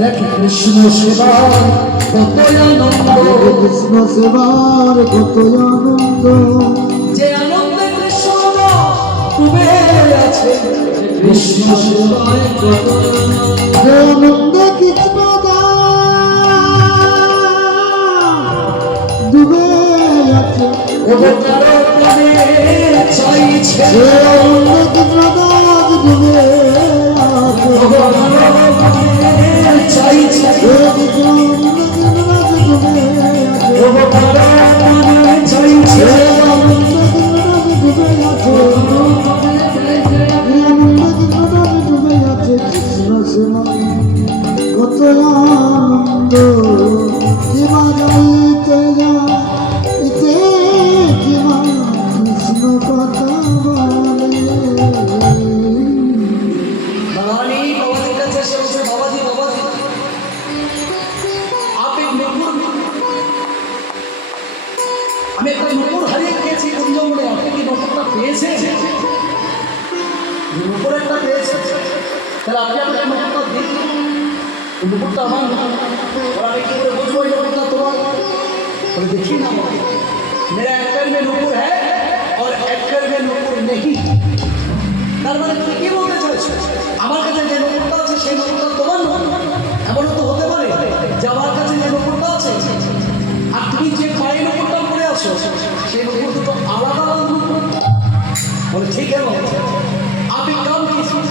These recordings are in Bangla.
দেখে কৃষ্ণ সেবার কত আনন্দ, কৃষ্ণ সেবার কত আনন্দ, যে আনন্দে কৃষ্ণ ডুবে আছে, কৃষ্ণ সেবায় কত আনন্দ, যে আনন্দে কৃষ্ণ ডুবে আছে, অবতার প্রাণে চাইছে, যে আনন্দে কৃষ্ণ ডুবে আছে, অবতার প্রাণে চাইছে, যে কৃষ্ণ ডুবে আছে, অবতার প্রাণে চাইছে, যে আনন্দে কৃষ্ণ ডুবে আছে, ডুবে আছে কৃষ্ণ সেবা কত আনন্দ, জীবা যাইতে যাইতে জীবা কৃষ্ণ কথা বলে। বাঙালি বাবাজির কাছে এসে বলছে, বাবাজি বাবাজি আপনি নুপুর, আমি একটা নুপুর হারিয়ে গিয়েছি কুঞ্জমনে, আপনি কি নুপুরটা পেয়েছেন? নুপুর একটা পেয়েছে, তাহলে আপনি আপনার নুপুরটা দিন, নুপুরটা আমার, আমি কি করে বুঝবো এই নুপুরটা তোমার? বলে দেখি না मेरा एक पैर में नुपुर है और एक पैर में नुपुर नहीं, তার মানে তুমি কি বলতে চাইছো? আমার কাছে যে নুপুরটা আছে সেই নুপুরটা তোমার নয়? এমনও তো হতে পারে যে আমার কাছে যে নুপুরটা আছে আর তুমি যে পায়ে নুপুরটা পরে আছো সেই নুপুর দুটো আলাদা আলাদা নুপুর। বলে ठीक है आप एक काम कीजिए,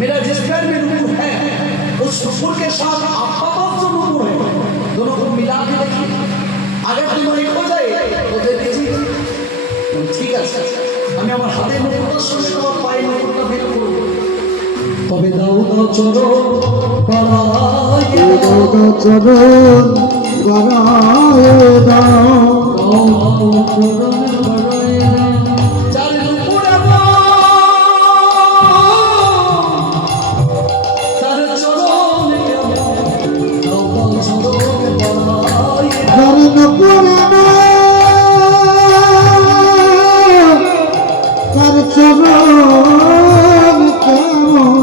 मेरा जिस पैर में नुपुर है उस नुपुर के साथ आपका पास जो नुपुर है दोनों को मिला के देखिए, अगर तुम्हारी हो जाए तो दे दीजिए। ঠিক আছে, আমি আমার হাতে নুপুরটার সঙ্গে তোমার পায়ে নুপুরটা বের করব, তবে দাও দাও চরণ বাড়ায়ে দাও, চরণ বাড়ায়ে দাও, দাও দাও চরণ বাড়ায়ে দাও, চার নুপুর তার চরণ দাও দাও চরণ বাড়ায়ে দাও, তার চরণ কেমন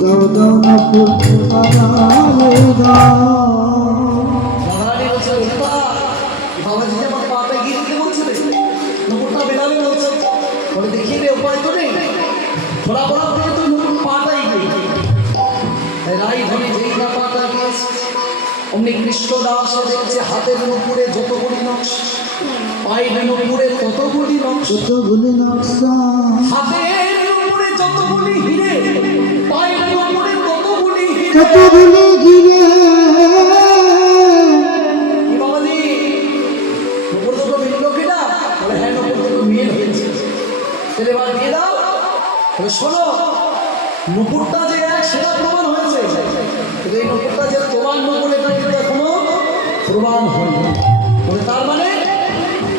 দাও দাও নপুর বাড়ায়ে দাও। বাঙালি বলছে বাবাজি যে আমার পাতে গিয়ে দিতে বলছে নুপুরটা বেরাবে বলছে, বলে দেখিয়ে রে উপায় তো নেই, থোড়া বড় থেকে তুই নুপুর পাটাই গিয়ে রাই ধরে যেই না পাতা গিয়েছে অমনি কৃষ্ণদাস দেখছে হাতের নুপুরে যতগুলি নকশা, পায়ের নুপুরে ততগুলি নকশা, কতগুলি নকশা, হাতের নুপুরে যতগুলি হিরে, পায়ের নুপুরে ততগুলি হিরে। কতগুলি ঘিরে কি বাবাজি নুপুর দুটো মিলল কিনা? বলে হ্যাঁ নুপুর দুটো মিল হয়েছে, তাহলে এবার দিয়ে দাও। বলে শোনো নুপুরটা যে এক সেটা প্রমাণ হয়েছে, কিন্তু এই নুপুরটা যে তোমার নুপুর এটা কিন্তু এখনো প্রমাণ হয়নি। বলে তার মানে?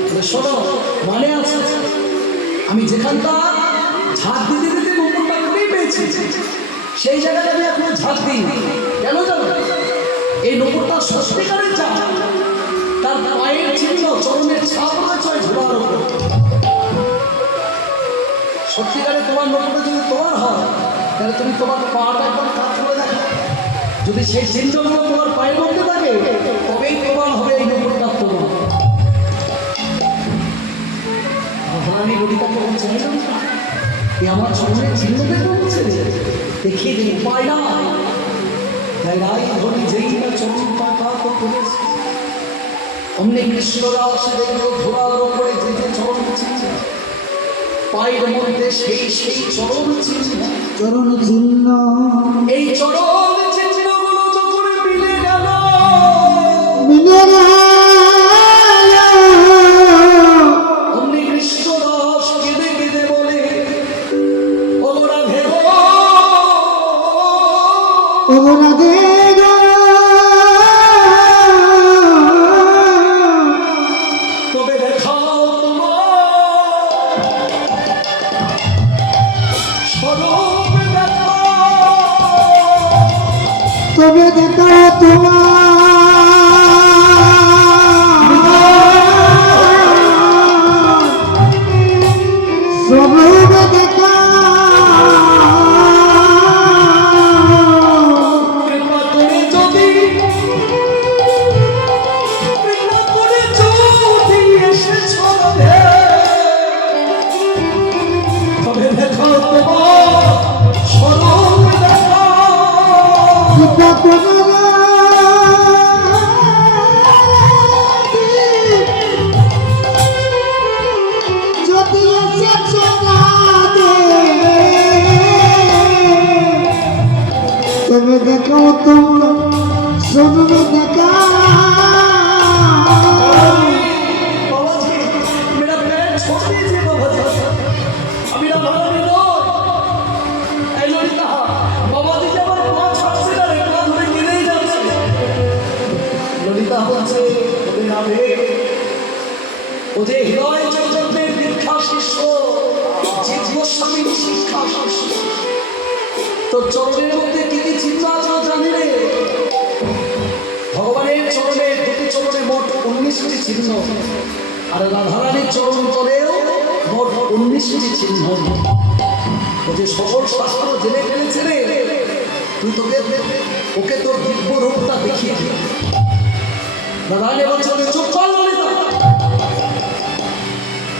বলে শোনো মানে আছে, আমি যেখানটা ঝাঁক দিতে দিতে নুপুরটা করেই পেয়েছি সেই জায়গায় আমি এখনো ঝাঁক দিই, কেন জানো? এই নুপুরটা সত্যিকারের ঝাঁক, তার পায়ের চিহ্ন চরণের ছাপ রয়েছে ঝোলার উপর। সত্যিকারে তোমার নুপুরটা যদি তোমার হয় তাহলে তুমি তোমার পাটা একদম কাজ করে দেখো, যদি সেই চিহ্নগুলো তোমার পায়ের মধ্যে থাকে তবেই প্রমাণ হবে এই নুপুরটা তোমার। আমি গরিতাকে বলছি আমার চরণের চিহ্ন দেখে বলছে দেখিয়ে দিন উপায় না, তাই রাই ধরি যেই না চরণ পাতা তো করেছে অমনি কৃষ্ণদাস দেখলো ধোলার ওপরে যে যে চরণ চিহ্ন, পায়ের মধ্যে সেই সেই চরণ চিহ্ন, চরণ চিহ্ন, এই চরণ চিহ্নগুলো যখন মিলে গেল, মিলে অমনি কৃষ্ণদাস কেঁদে কেঁদে বলে ওরা ভেব রাধে তবে দেখাও তোমার স্বরূপ দেখাও, তবে দেখা তোমার স্বরূপ দেখা, কৃপা করে কৃপা করে যদি এসেছো রাধে, তুমি দেখো তোমরা শুনবে দেখা बाबाजी मेरा पैर छोड़ दीजिए बाबाजी अभी ना भाड़ा में दो ऐलो ने कहा बाबाजी जब पाँच छह से ना रेखा धुरे गिरे ही जाते ललिता বলছে ওদের নামে ওদের হৃদয় চৈতন্যের দীক্ষা শিষ্য জীব গোস্বামীর শিক্ষা শিষ্য তোর চরণের মধ্যে কি কি চিন্তা আছে জানি রে ভগবানের চরণে দুটি চরণে মোট 19টি চিহ্ন আর রাধারানীর চরণ তলেও মোট 19টি চিহ্ন ও যে সকল শাস্ত্র জেনে ফেলেছে রে তুই ওকে তোর দিব্য রূপটা দেখিয়ে দিবি রাধারানী বলছে চুপ কর ললিতা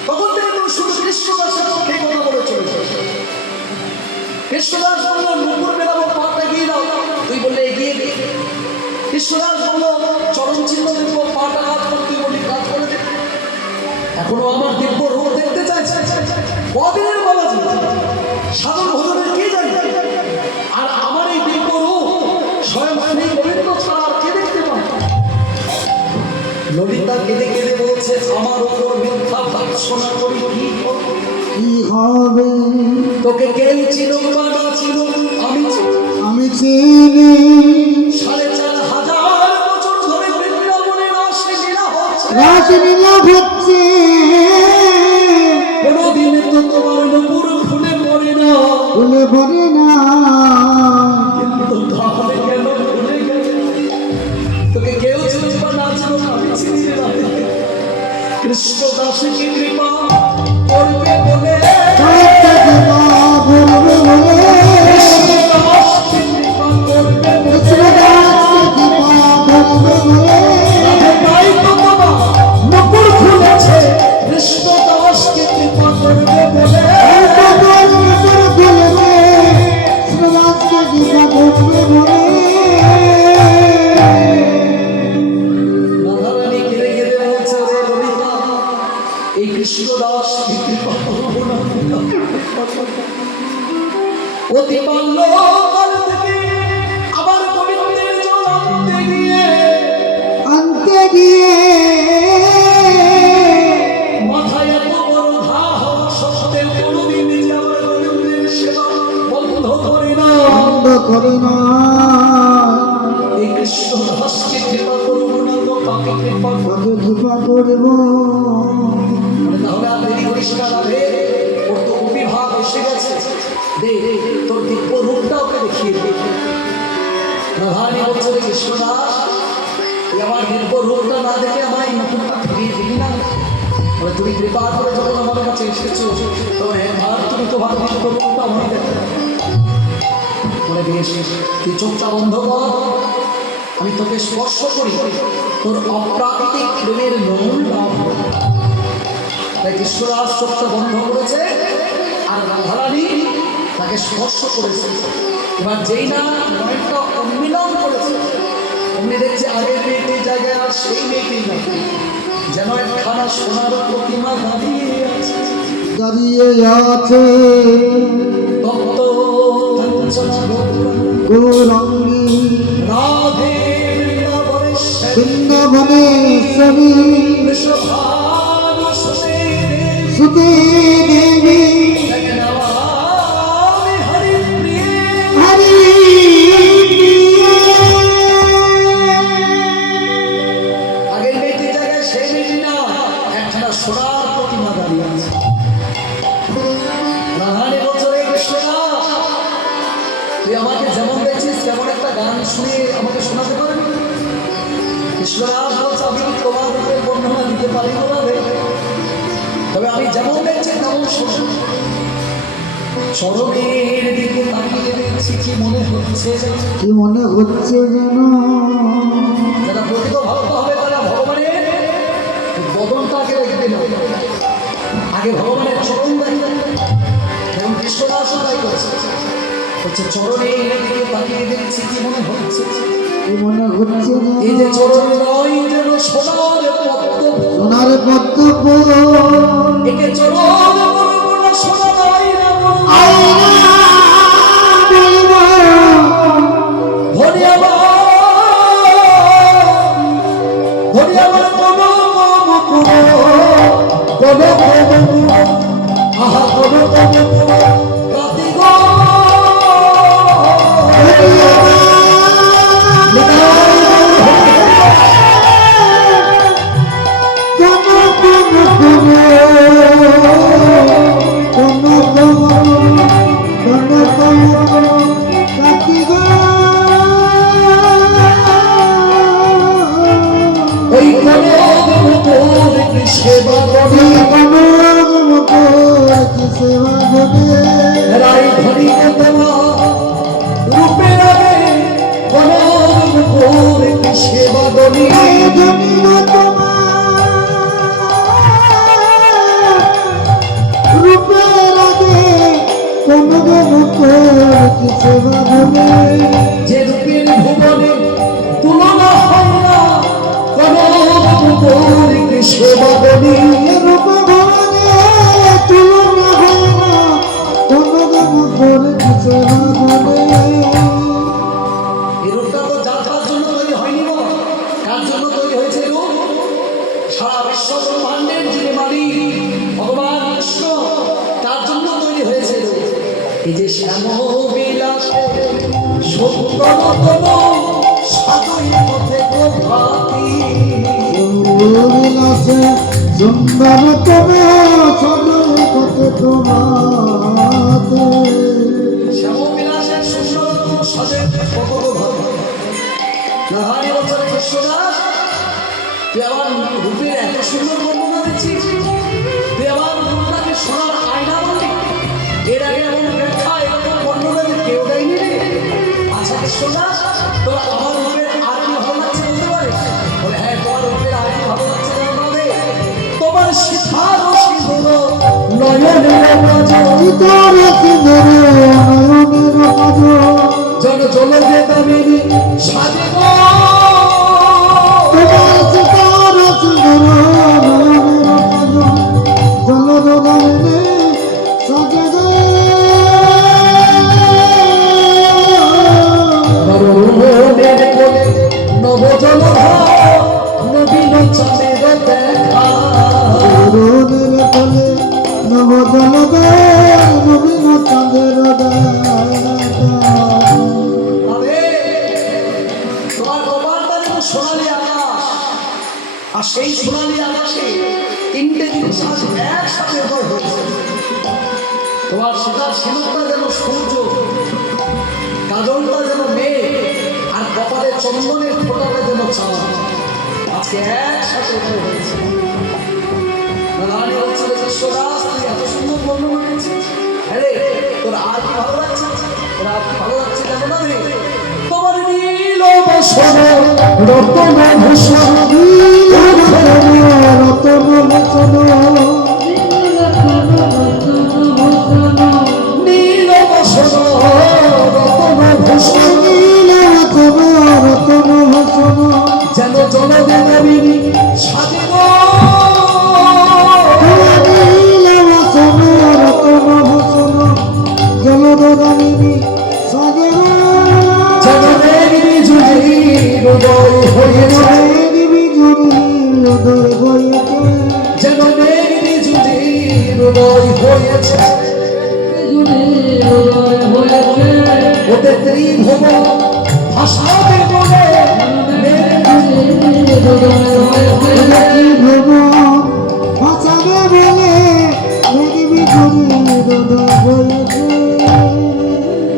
তখন থেকে তুমি শুধু কৃষ্ণদাসের পক্ষে কথা বলে চলেছ কৃষ্ণদাস বলল নুপুর বেরাবো পাটা গিয়ে দাও তুই বললে এগিয়ে দে কৃষ্ণদাস বলল চরণ চিহ্ন দেখবো পাটা হাত করে তুই বলি কাজ করে দে এখনো আমার দিব্য রূপ দেখতে চাইছে কদিনের বাবাজি সাধন ভজনের কে জানে আর আমার এই দিব্য রূপ স্বয়ং শ্রী গোবিন্দ ছাড়া কে দেখতে পায় ললিতা কেঁদে কেঁদে বলছে আমার উপর মিথ্যা ভৎসনা করি কি হবে তোকে কেউ চিনুক বা না চিনুক আমি চিনি 4500 বছর ধরে বৃন্দাবনে রাসলীলা হচ্ছে রাসলীলা হচ্ছে কোনোদিন তো তোমার নূপুর ফুলে পড়ে না ভুলে পড়ে না কিন্তু তাহলে কেন ভুলে গেলে তোকে কেউ চিনুক বা না চিনুক আমি চিনি না কৃষ্ণ দাসকে কৃপা করবে বলে অতি বাল্য কাল থেকে আবার গোবিন্দের জল আনতে গিয়ে মাথায় এত বড় ঘা হওয়া সত্ত্বেও কোনোদিন যে আমার গোবিন্দের সেবা বন্ধ করে না এই কৃষ্ণ দাসকে কৃপা করবো না তো কাকে কৃপা করবো তাহলে আর দেরি করিস না রাধে ওর তো বিভাগ এসে গেছে দে তোর দিব্য রূপটা ওকে দেখিয়ে দে রাধারানী বলছে কৃষ্ণদাস তুই আমার দিব্য রূপটা না দেখে আমার এই নতুনটা ফিরিয়ে দিবি না তুমি কৃপা করে যখন আমার কাছে এসেছো তখন একবার তুমি তোমার দিব্য রূপটা আমার দেখো বলে বেশ তুই চোখটা বন্ধ কর আমি তোকে স্পর্শ করি তোর অপ্রাকৃতিক প্রেমের নমূল লাভ তাই কৃষ্ণদাস চোখটা বন্ধ করেছে আর রাধারানী তাকে স্পর্শ করেছে এবার যেই না অনেকটা অম্মিলন করেছে অমনি দেখছে আগের মেয়েটির জায়গায় আর সেই মেয়েটি না যেন একখানা সোনার প্রতিমা দাঁড়িয়ে আছে তপ্ত কাঞ্চনা গৌরাঙ্গী রাধে বৃন্দাবনেশ্বরী সুতে দেবী হরি আগের মেয়েটির জায়গায় সেই মেয়েটি না একখানা সোনার প্রতিমা দাঁড়িয়ে আছে রাধারানী বলছে রে কৃষ্ণদাস তুই আমাকে যেমন দেখছিস তেমন একটা গান শুনে আমাকে শোনাতে পারবি কৃষ্ণদাস বলছে আমি তোমার রূপের বর্ণনা দিতে পারি না রে তবে আমি যেমন দেখছি তেমন শুনছি স্বরূপের দিকে তাকিয়ে দেখছি কি মনে হচ্ছে যেন যারা প্রতিত ভক্ত হবে তারা ভগবানের বদনটা আগে দেখবে না আগে ভগবানের চরণ দেখবে এবং কৃষ্ণদাসও তাই করেছে হচ্ছে চরণে দিকে তাকিয়ে দেখছি কি মনে হচ্ছে কি মনে হচ্ছে এই যে চরণ নয় যেন সোনার পদ্ম সোনার পদ্ম একে চরণ বড় সোনা নয় না আইনা ধরি আমার আহা কোন রাতি গো ওই কোন সেবা করি রাই ধরি তোমার রূপের আগে কোন সেবা করি যে রূপের ভুবনে তুলনা হয় না কোন সেবা করি এই রূপটা তো যার তার জন্য তৈরি হয়নি বাবা কার জন্য তৈরি হয়েছে রূপ সারা বিশ্ব ব্রহ্মাণ্ডের যিনি মালিক ভগবান কৃষ্ণ তার জন্য তৈরি হয়েছে রূপ এই যে শ্যাম বিলাস সত্যতম সাধুই পথে প্রভাতি সুন্দর তবে সদয় কত তোমাতে শ্যাম বিলাসের সুন্দরতম সাজের কত ভাবে নাহারি বছর কৃষ্ণদাস তুই আমার রূপের এত সুন্দর বর্ণনা দিচ্ছিস তুই আমার রূপটাকে সোনার আয়না বলি এর আগে এমন ব্যাখ্যা এরকম বর্ণনা যে কেউ দেয়নি রে আচ্ছা কৃষ্ণদাস তোর আমার রূপের আর কি ভালো লাগছে বলতে পারিস বলে হ্যাঁ তোমার রূপের আর কি ভালো লাগছে জানো হবে তোমার শিখার সিঁদুর নয়নের মাঝ চিতার সিঁদুর নয়নের মাঝ জন জলদে দামিনী সাজে গো তোমার চিতার সিঁদুর নয়নের মাঝ জলদ গানে সাজে গো বরুণের কোলে নবজলধর নবীন চাঁদের দেখা রোদের কোলে নবজলদে নবীন চাঁদের আরে তোমার কপালটা যেন সোনালি আকাশ আর সেই সোনালি আকাশে তিনটে জিনিস আজ একসাথে উদয় হয়েছে তোমার সেটা সিঁদুরটা যেন সূর্য কাজলটা যেন মেঘ আর কপালে চন্দনের ফোঁটাটা যেন চাঁদ আজকে একসাথে উদয় হয়েছে নারায়ণ বলছিল কৃষ্ণদাস তুই এত সুন্দর বর্ণনা করেছিস আরে তোর আর কি ভালো লাগছে তোর আর কি ভালো লাগছে কেন না রে তোমার নীল বসন রতন ভূষণ নীল বসন রতন ভূষণ যেন জলদে নবীনী সাজে গো যেন মেঘ বিজুলি হৃদয় হয়েছে যেন মেঘ বিজুলি হৃদয় হয়েছে ওতে ত্রিভুব ভাষাতে বলে মেঘ বিজুলি হৃদয় হয়েছে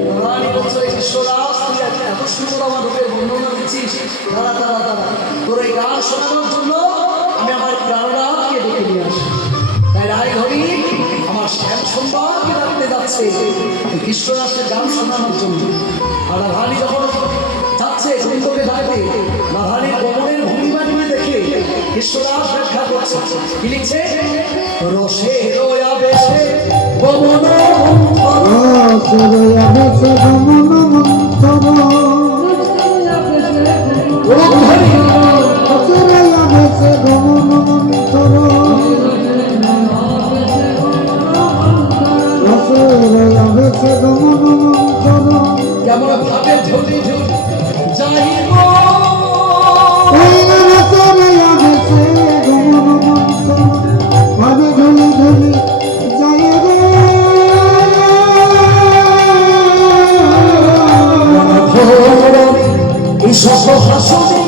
নারায়ণ বলছে কৃষ্ণদাস তুই এত সুন্দর আমার রূপের বর্ণনা দিচ্ছিস দাঁড়া দাঁড়া দাঁড়া তোর এই গান শোনানোর জন্য আমি আমার প্রাণনাথকে ডেকে নিয়ে আসি তাই রায় হরি আমার শ্যাম সম্বাদকে ডাকতে যাচ্ছে কৃষ্ণদাসের গান শোনানোর জন্য আর রাধানি যখন যাচ্ছে কুন্দকে ডাকতে রাধানির গমনের ভঙ্গিমাটিকে দেখে কৃষ্ণদাস ব্যাখ্যা করছে কি লিখছে রসে রয়া বেশে গমন রসরে আবেশে গমন মন্থর রসরে আবেশে গমন মন্থর রসরে আবেশে গমন মন্থর কেমন ভাবে ঝুলি ঝুলি যাইব ওই রসরে আবেশে গমন মন্থর ভাবে ঝুলি ঝুলি যাই রে ঈশক হাসনে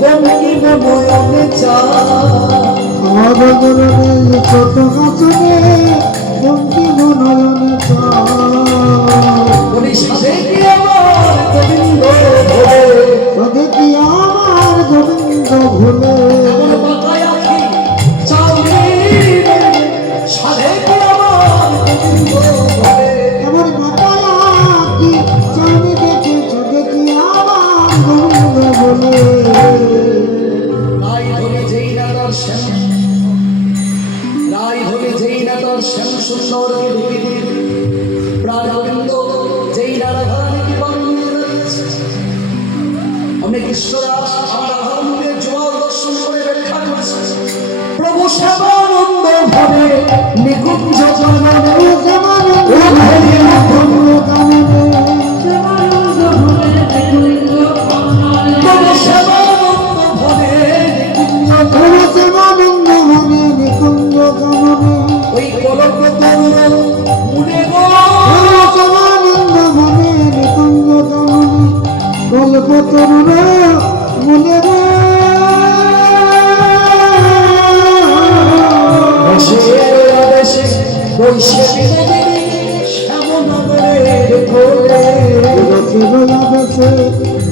বঙ্কিম ময়নে চা আমার গরমে ছোট গাছনে বঙ্কিম নয়নে চা বলি সাধে কি আমার গোবিন্দ ভোলে তবে কি আমার গোবিন্দ ভুলে এমন মাথায় আছি চাউনি সাধে কি আমার গোবিন্দ ভোলে আমার মাথায় কি চাঁদি দেখে তবে কি আমার গোবিন্দ ভুলে রাই ধরে যেই না তার শ্যাম রাই ধরে যেই না তার শ্যাম সুন্দরকে ঢুকে দিয়ে প্রাণ গোবিন্দ যেই না রাধারানীকে বরণ করে দিয়েছে অনেক ঈশ্বরাস আমার রাধারানীর জোয়ার দর্শন করে ব্যাখ্যা করেছে প্রভু শ্যামানন্দ ভাবে নিকুঞ্জ জননে শ্যামানন্দ হরি ভুল কামনে প্রভু শ্যামানন্দ ভাবে নিকুঞ্জ ওরে শ্যামানন্দ ভনে নিকুঞ্জ কামনে ওই কলক তরুণ মুনে গো ওরে শ্যামানন্দ ভনে নিকুঞ্জ কামনে গল্প তরুণ মনে রে আদেশে বৈশে বিনোদিনী শ্যামনগরের কোলে রসে আবেশে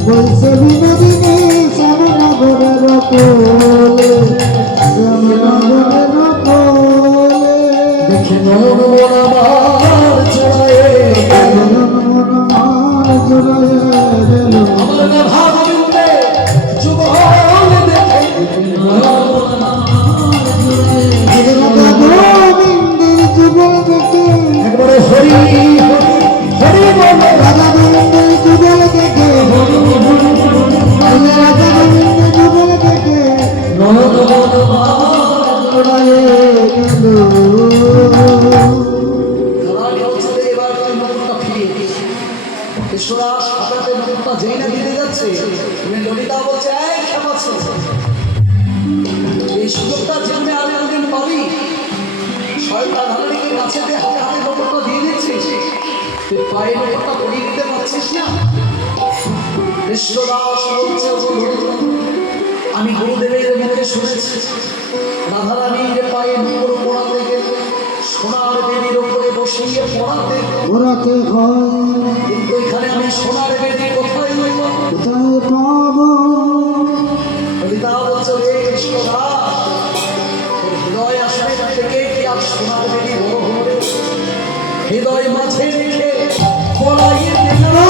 বৈশে বিনোদিনী শ্যামনগরের কোলে শ্যামনগরের কোলে দেখে মন মন আমার জোড়ায়ে আমার জোড়ায় গেল আমার রাধা গোবিন্দে যুগল দেখে রাধা গোবিন্দের যুগল দেখে একবারে হরি হরি হরি বলে রাধা গোবিন্দের যুগল দেখে রাধা গোবিন্দের যুগল দেখে নয়ন মন আমার জোড়ায় গেল ধরালি বলছে এবার তুই মুকুটটা ফিরিয়ে দিস ঈশ্বরা সাঁতাতে মুকুটটা যেই না দিতে যাচ্ছে তুমি ললিতা বলছে এই ক্ষমাছে এই সুযোগটা জীবনে আর কোনদিন পাবি শয়তান ধারানিকে কাছে দিয়ে হাতে হাতে মুকুটটা দিয়ে দিচ্ছিস তুই পায়ে মুকুটটা পরিয়ে দিতে পারছিস না ঈশ্বরাস বলছে ও ললিতা আমি গুরুদেবের মুখে শুনেছি রাধারানীর পায়ে মুকুট পড়াতে গেলে সোনার বেদির উপরে বসিয়ে পড়াতে ওরাতে হয় কিন্তু এখানে আমি সোনার বেদি কোথায় লইব কোথায় পাবো ললিতা বলছে রে কৃষ্ণদাস তোর হৃদয় আসবে না থেকে কি আর সোনার বেদি বড় হবে হৃদয় মাঝে রেখে পড়াইয়ে দিলাম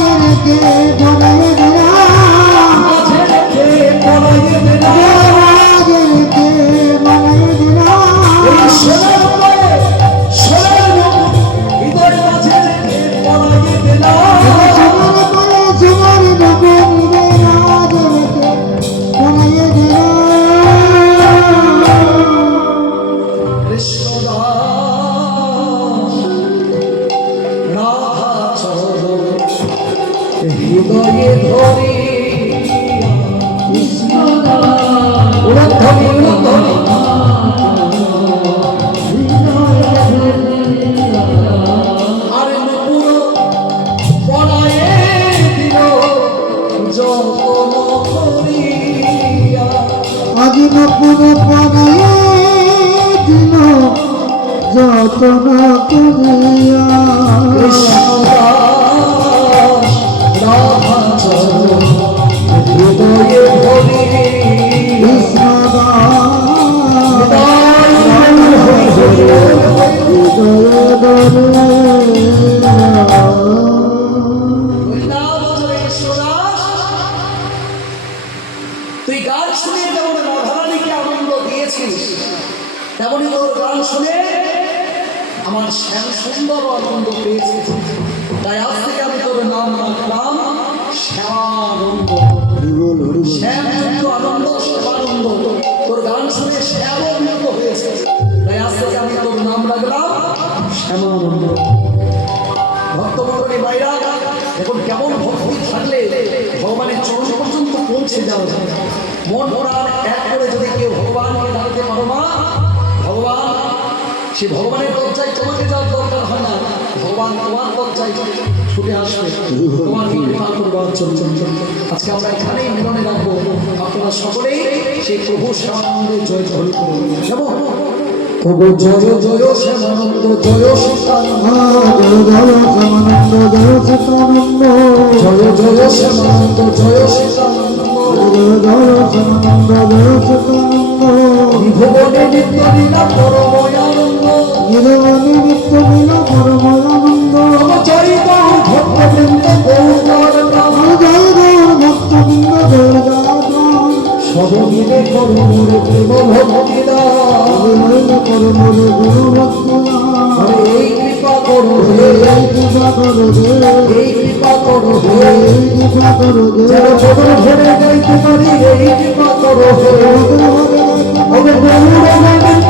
রাজকে বলে দিলাম মাঝে রেখে পড়াইয়ে দিলাম রাজকে বলে দিলাম এই সোনার পায়ে সোনার মুকুট হৃদয় মাঝে রেখে পড়াইয়ে দিলাম সুমন পরে সুমন নবীনে রাজকে বলে দিলাম কৃষ্ণদাস রাধা চরণ হৃদয়ে ধরি উড়ধ্বনি উড়ধ্বনি আর নুপুর পড়ায়ে দিল যতন করিয়া আজ নপুর পড়ায়ে দিল যতন করিয়া কৃষ্ণদাস রাধা চরণ হৃদয়ে ধরি তুই গান শুনে যেমন রাধারানীকে আনন্দ দিয়েছিস তেমনি তোর গান শুনে আমার শ্যাম সুন্দর আনন্দ পেয়েছে, তাই আজ থেকে আমি তোর নাম রাখলাম শ্যামানন্দ। শ্যাম যুক্ত আনন্দ, শ্যামানন্দ, তোর গান শুনে শ্যাম আনন্দ হয়েছে, তাই আজ থেকে আমি তোর নাম রাখলাম শ্যামানন্দ। ভক্তমণ্ডলী মায়েরা, এখন কেমন ভক্তি থাকলে ভগবানের চরণ পর্যন্ত পৌঁছে যাওয়া যায়। মন প্রাণ এক করে যদি কেউ ভগবানকে ডাকতে পারো মা, ভগবান সে ভগবানের দরজায় তোমাকে যাওয়ার দরকার হয় না, ভগবান তোমার দরজায় ছুটে আসবে তোমাকে কৃপা করবার জন্য। আজকে আমরা এখানেই মিলনে রাখবো। আপনারা সকলেই সেই প্রভু শ্যামানন্দের জয় জয় করুন। প্রভু জয় জয় শ্যামানন্দ, জয় সীতানন্দ, জয় জয় শ্যামানন্দ, জয় সীতানন্দ, জয় জয় শ্যামানন্দ, জয় সীতানন্দ, জয় জয় শ্যামানন্দ, জয় সীতানন্দ, ভুবনে নিত্য লীলা পরময়ানন্দ, নিরবনি নিত্য লীলা পরমানন্দ, চরিত ভক্তবৃন্দ গৌর নাম, জয় জয় ভক্তবৃন্দ, জয় জয় সব মিলে করুণ প্রেম ভক্তি করমলে গুরু ভক্তি, এই কৃপা করো হে, এই কৃপা করো হে, এই কৃপা করো হে, এই কৃপা করো হে, যেন চোখের ধরে গাইতে পারি, এই কৃপা করো হে। ওরে গৌর গোবিন্দ